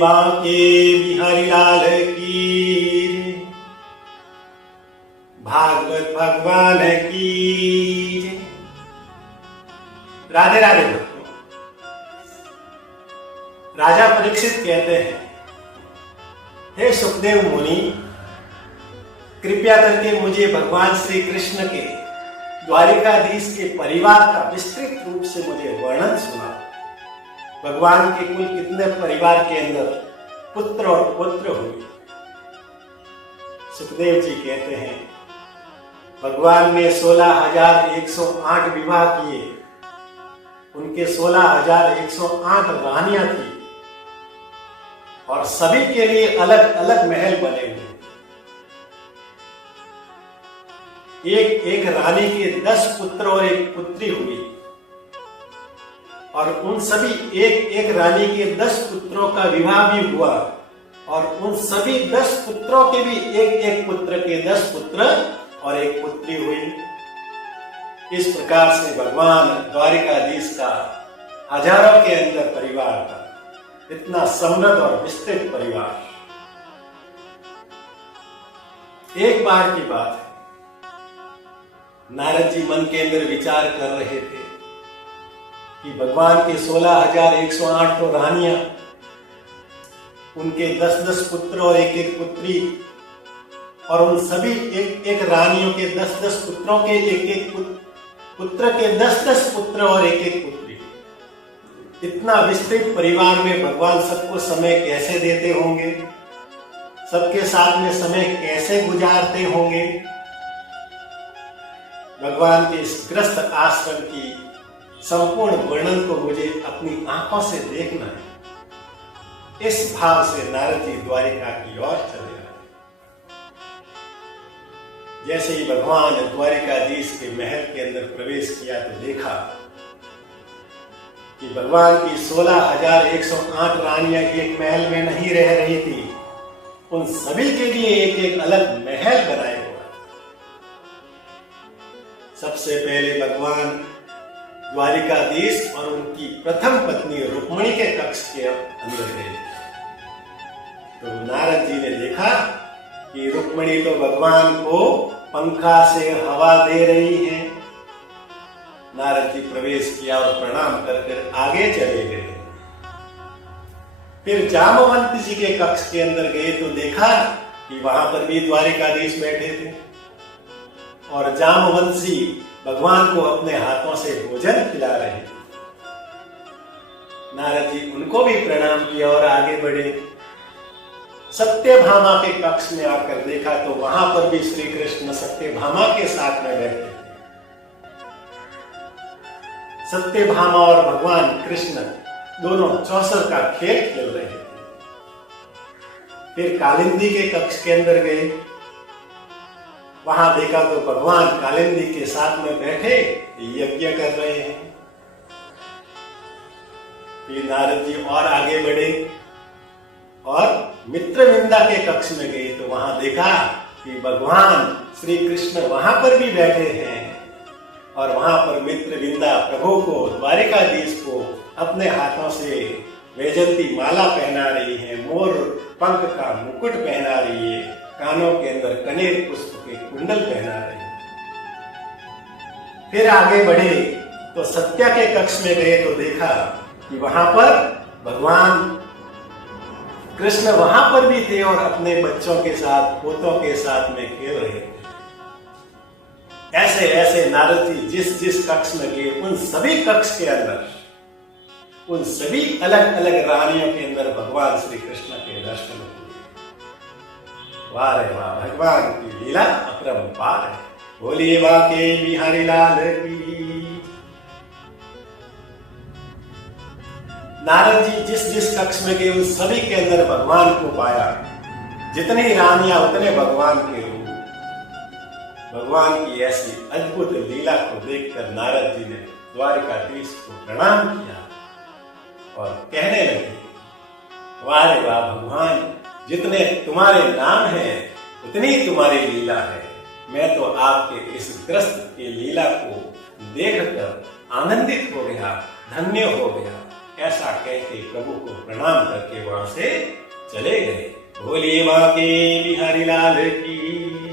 बांके बिहारी लाल की, भागवत भगवान की। राधे राधे भक्तों। राजा परीक्षित कहते हैं, हे सुखदेव मुनि, कृपया करके मुझे भगवान श्री कृष्ण के द्वारिकाधीश के परिवार का विस्तृत रूप से मुझे वर्णन सुना। भगवान के कुल कितने परिवार के अंदर पुत्र और पुत्र हुए। सुखदेव जी कहते हैं, भगवान ने 16,108 विवाह किए। उनके 16,108 रानियां थी और सभी के लिए अलग अलग महल बने हुए। एक एक रानी के 10 पुत्र और एक पुत्री हुई और उन सभी एक एक रानी के 10 पुत्रों का विवाह भी हुआ और उन सभी 10 पुत्रों के भी एक एक पुत्र के 10 पुत्र और एक पुत्री हुई। इस प्रकार से भगवान द्वारिकाधीश का हजारों के अंदर परिवार था, इतना समृद्ध और विस्तृत परिवार। एक बार की बात है, नारद जी मन के अंदर विचार कर रहे थे कि भगवान के 16,108 तो रानियां, उनके 10-10 पुत्र और एक एक पुत्री, और उन सभी एक एक रानियों के 10-10 पुत्रों के एक एक पुत्र के 10-10 पुत्र और एक एक पुत्री। इतना विस्तृत परिवार में भगवान सबको समय कैसे देते होंगे, सबके साथ में समय कैसे गुजारते होंगे। भगवान के इस ग्रस्त आश्रम की संपूर्ण वर्णन को मुझे अपनी आंखों से देखना है। इस भाव से नारद जी द्वारिका की ओर चले आए। जैसे ही भगवान द्वारिकाधीश के महल के अंदर प्रवेश किया तो देखा कि भगवान की 16,108 रानियां एक महल में नहीं रह रही थी, उन सभी के लिए एक एक अलग महल बनाए हुआ। सबसे पहले भगवान द्वारिकाधीश और उनकी प्रथम पत्नी रुक्मिणी के कक्ष के अंदर गए। तो नारद जी ने देखा कि रुक्मिणी तो भगवान को पंखा से हवा दे रही है। नारद जी प्रवेश किया और प्रणाम कर आगे चले गए। फिर जामवंत जी के कक्ष के अंदर गए तो देखा कि वहां पर भी द्वारिकाधीश बैठे थे और जामवंशी भगवान को अपने हाथों से भोजन खिला रहे थे। नारद जी उनको भी प्रणाम किया और आगे बढ़े। सत्यभामा के कक्ष में आकर देखा तो वहां पर भी श्री कृष्ण सत्यभामा के साथ में बैठे थे। सत्यभामा और भगवान कृष्ण दोनों चौसर का खेल खेल रहे थे। फिर कालिंदी के कक्ष के अंदर गए, वहां देखा तो भगवान कालिंदी के साथ में बैठे यज्ञ कर रहे हैं। फिर नारद जी और आगे बढ़े और मित्रविंदा के कक्ष में गए तो वहां देखा कि भगवान श्री कृष्ण वहां पर भी बैठे हैं और वहां पर मित्रविंदा प्रभु को, द्वारिकाधीश को अपने हाथों से वैजंती माला पहना रही है, मोर पंख का मुकुट पहना रही है, कानों के अंदर कनेर पुष्प के कुंडल पहना रहे हैं। फिर आगे बढ़े तो सत्या के कक्ष में गए तो देखा कि वहां पर भगवान कृष्ण वहां पर भी थे और अपने बच्चों के साथ, पोतों के साथ में खेल रहे थे। ऐसे ऐसे नारद जी जिस जिस कक्ष में गए उन सभी कक्ष के अंदर, उन सभी अलग अलग रानियों के अंदर भगवान श्री कृष्ण के दर्शन हुए। वाह रे वाह, भगवान की लीला अपरंपार है। बोलिए बांके बिहारी लाल की। नारद जी जिस जिस कक्ष में गए उन सभी के अंदर भगवान को पाया। जितनी रानियां उतने भगवान के रूप। भगवान की ऐसी अद्भुत लीला को देखकर नारद जी ने द्वारिकाधीश को प्रणाम किया और कहने लगे, वाह रे वाह भगवान, जितने तुम्हारे नाम हैं उतनी तुम्हारी लीला है। मैं तो आपके इस ग्रस्त की लीला को देखकर आनंदित हो गया, धन्य हो गया। ऐसा कहते प्रभु को प्रणाम करके वहां से चले गए। बोलिए बांके बिहारी लाल की।